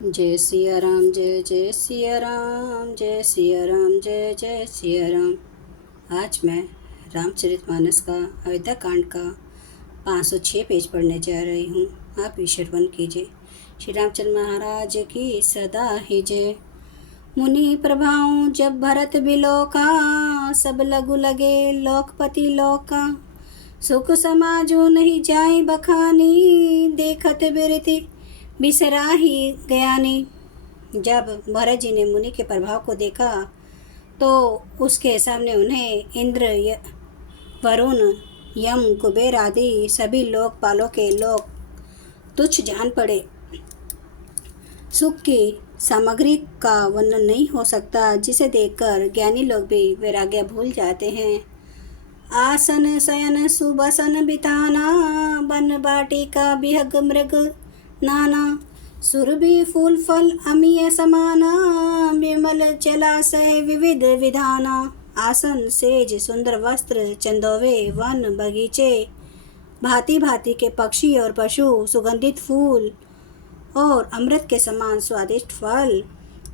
जय सिया राम, जय जय सिया राम, जय सिया राम, जय जय सिया राम। आज मैं रामचरितमानस का अयोध्या कांड का 506 पेज पढ़ने जा रही हूँ। आप भी श्रवण कीजिए। श्री रामचंद्र महाराज की सदा ही जय। मुनि प्रभाऊं जब भरत बिलोका, सब लघु लगे लोकपति लोका। सुख समाजो नहीं जाय बखानी, देखत बिरति बिसराही गयानी। जब भरत जी ने मुनि के प्रभाव को देखा तो उसके सामने उन्हें इंद्र, वरुण, यम, कुबेर आदि सभी लोकपालों के लोग तुच्छ जान पड़े। सुख की सामग्री का वर्णन नहीं हो सकता, जिसे देखकर ज्ञानी लोग भी वैराग्य भूल जाते हैं। आसन शयन सुबसन बिताना, बन बाटिका बिहग मृग नाना। सुरभि फूल फल अमीय समाना, विमल जलाशय विविध विधाना। आसन सेज सुंदर वस्त्र चंदोवे वन बगीचे, भांति भांति के पक्षी और पशु, सुगंधित फूल और अमृत के समान स्वादिष्ट फल,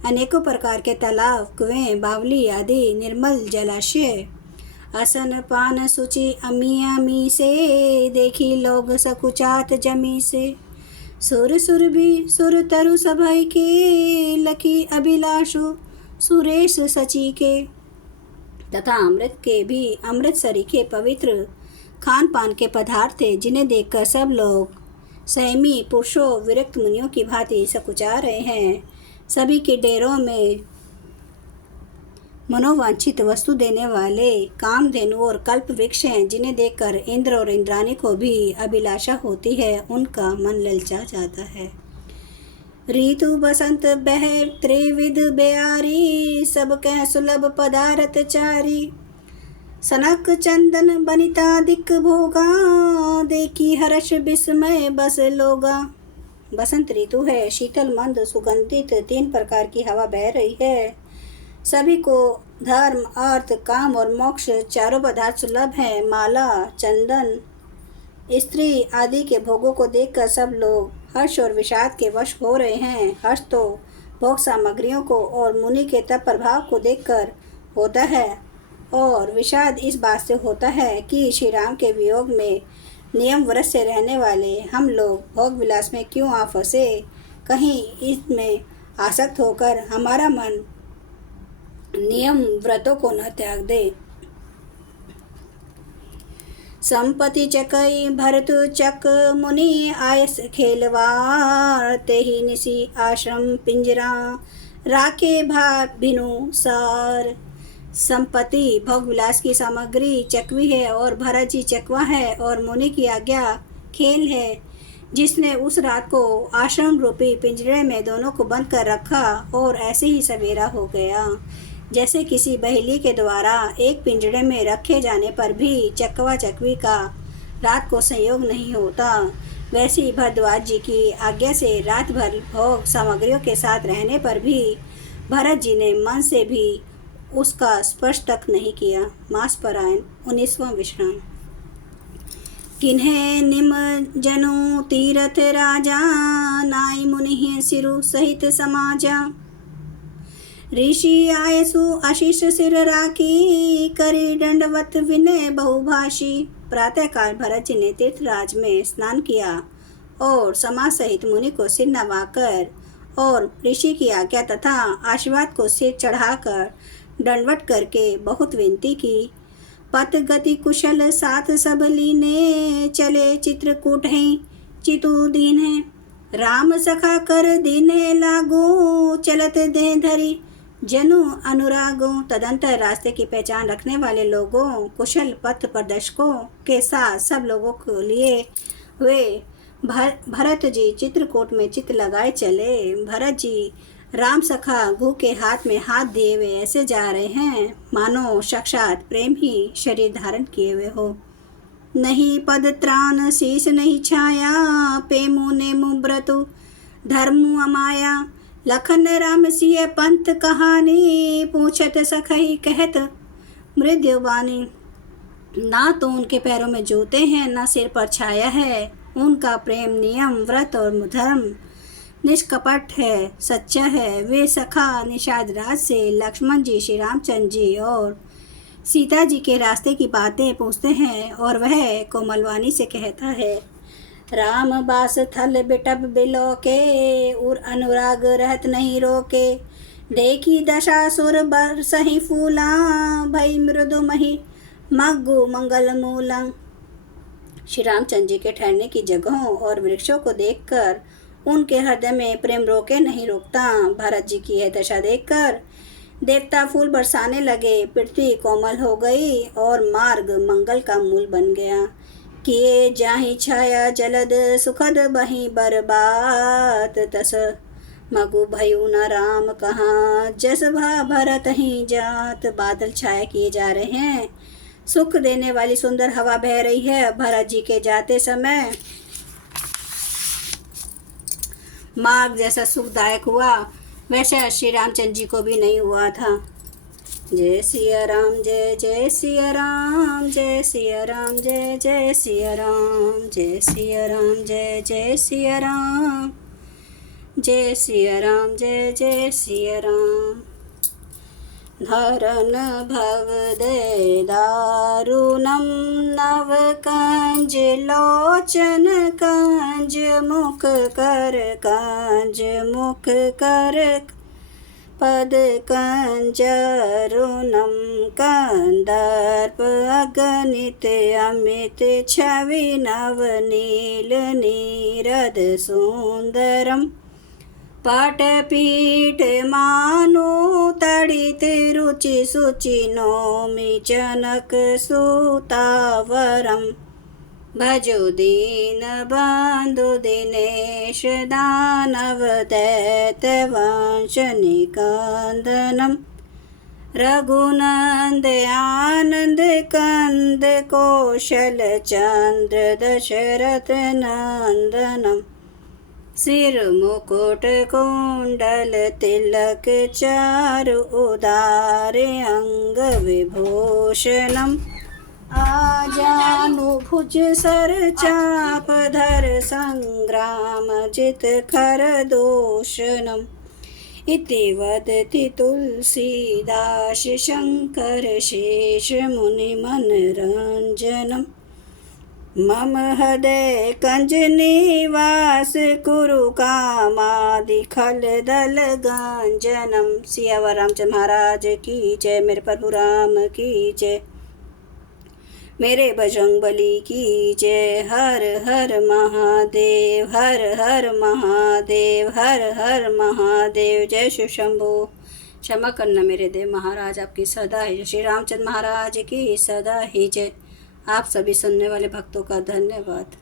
अनेकों प्रकार के तालाब, कुएं, बावली आदि निर्मल जलाशय। आसन पान सूचि अमी से, देखी लोग सकुचात जमी से। सुर सुर भी सुर तरु सभय के, लखी अभिलाषु सुरेश सची के। तथा अमृत के भी अमृत सरीखे पवित्र खान पान के पदार्थ थे, जिन्हें देखकर सब लोग संयमी पुरुषों विरक्त मुनियों की भांति सकुचा रहे हैं। सभी के डेरों में मनोवांछित वस्तु देने वाले कामधेनु और कल्प वृक्ष हैं, जिन्हें देखकर इंद्र और इंद्राणी को भी अभिलाषा होती है, उनका मन ललचा जाता है। ऋतु बसंत बह त्रिविध बेयारी, सब कह सुलभ पदारथ चारी। सनक चंदन बनिता दिक भोगा, देखी हर्ष विस्मय बस लोगा। बसंत ऋतु है, शीतल मंद सुगंधित 3 प्रकार की हवा बह रही है। सभी को धर्म, अर्थ, काम और मोक्ष चारों पदार्थ सुलभ हैं। माला, चंदन, स्त्री आदि के भोगों को देखकर सब लोग हर्ष और विषाद के वश हो रहे हैं। हर्ष तो भोग सामग्रियों को और मुनि के तप प्रभाव को देखकर होता है, और विषाद इस बात से होता है कि श्री राम के वियोग में नियम व्रत से रहने वाले हम लोग भोग विलास में क्यों आ फंसे। कहीं इसमें आसक्त होकर हमारा मन नियम व्रतों को न त्याग दे। संपत्ति चकई भरत चक, मुनि आयस खेलवार। ते ही निसी आश्रम पिंजरा, राखे भिनु सार। संपत्ति भोग विलास की सामग्री चकवी है और भरत जी चकवा है, और मुनि की आज्ञा खेल है, जिसने उस रात को आश्रम रूपी पिंजरे में दोनों को बंद कर रखा। और ऐसे ही सवेरा हो गया। जैसे किसी बहेली के द्वारा एक पिंजरे में रखे जाने पर भी चकवा चकवी का रात को संयोग नहीं होता, वैसे ही भरद्वाज जी की आज्ञा से रात भर भोग सामग्रियों के साथ रहने पर भी भरत जी ने मन से भी उसका स्पर्श तक नहीं किया। मास परायण 19वां विश्राम। किन्हे निम जनु तीरथ राजा, नाई मुनि सिरु सहित समाजा। ऋषि आयसु आशीष सिर राखी, करी दंडवत विनय बहुभाषी। प्रातः काल भरत जी ने तीर्थराज में स्नान किया और समाज सहित मुनि को सिर नवाकर और ऋषि की आज्ञा तथा आशीर्वाद को सिर चढ़ाकर दंडवत करके बहुत विनती की। पथ गति कुशल साथ सब लीने, चले चित्रकूट हैं चितु दीन है। राम सखा कर दीन लागो, चलत दे धरी जनु अनुरागों। तदंतर रास्ते की पहचान रखने वाले लोगों, कुशल पथ प्रदर्शकों के साथ सब लोगों को लिए हुए भरत जी चित्रकूट में चित्त लगाए चले। भरत जी राम सखा घू के हाथ में हाथ दिए हुए ऐसे जा रहे हैं, मानो साक्षात प्रेम ही शरीर धारण किए हुए हो। नहीं पद त्राण शीश नहीं छाया, पेमु नेमु व्रतु धर्मु अमाया। लखन राम सिय पंथ कहानी, पूछत सखई कहत मृदुवानी। ना तो उनके पैरों में जूते हैं, ना सिर पर छाया है। उनका प्रेम नियम व्रत और धर्म निष्कपट है, सच्चा है। वे सखा निषाद राज से लक्ष्मण जी, श्री रामचंद्र जी और सीता जी के रास्ते की बातें पूछते हैं और वह कोमलवाणी से कहता है, राम बास थल बिटप बिलो के, उर अनुराग रहत नहीं रोके। देखी दशा सुर बर सही फूला, भई मृदु मही मग्गु मंगल मूला। श्री रामचंद्र जी के ठहरने की जगहों और वृक्षों को देखकर उनके हृदय में प्रेम रोके नहीं रोकता। भरत जी की यह दशा देखकर देवता फूल बरसाने लगे, पृथ्वी कोमल हो गई और मार्ग मंगल का मूल बन गया। किए जाहि छाया जलद सुखद बही बरबात, तस मगु भयु न राम कहाँ, जस भा भरत ही जात। बादल छाया किए जा रहे हैं, सुख देने वाली सुंदर हवा बह रही है। भरत जी के जाते समय मार्ग जैसा सुखदायक हुआ वैसा श्री रामचंद्र जी को भी नहीं हुआ था। जय सिया राम, जय जय सिया राम, जय सिया राम, जय जय सिया राम, जय सिया राम, जय जय सिया राम, जय सिया राम, जय जय सिया राम। धरन भव दे दारुणम नव कंज लोचन कंज मुख कर कंज मुख कर पद कंजरुणम कंदर्प अगणित अमित छवि नवनील नीरद सुंदरम। पटपीठ मानु तड़ित रुचि सुचि नौमि जनक सुतावरम। भजो दीन बंधु दिनेश दानव दैत वंश निकंदनम। रघुनंद आनंद कंद कौशल चंद्र दशरथ नंदनम। सिर मुकुट कुंडल तिलक चारु उदार अंग विभूषणम। आजानु भुज सर चाप धर संग्राम जित खर दूषणम। इति वदति तुलसीदास शंकर शेष मुनि मनरंजनम। मम हृदय कंज निवास कुरु कामादि खल दल गंजनम। सियावर रामचंद्र महाराज की जय, मेरे प्रभु राम की जय, मेरे बजरंग बली की जय। हर हर महादेव, हर हर महादेव, हर हर महादेव। जय शिव शंभो। क्षमा करना मेरे देव महाराज, आपकी सदा ही श्री रामचंद्र महाराज की सदा ही जय। आप सभी सुनने वाले भक्तों का धन्यवाद।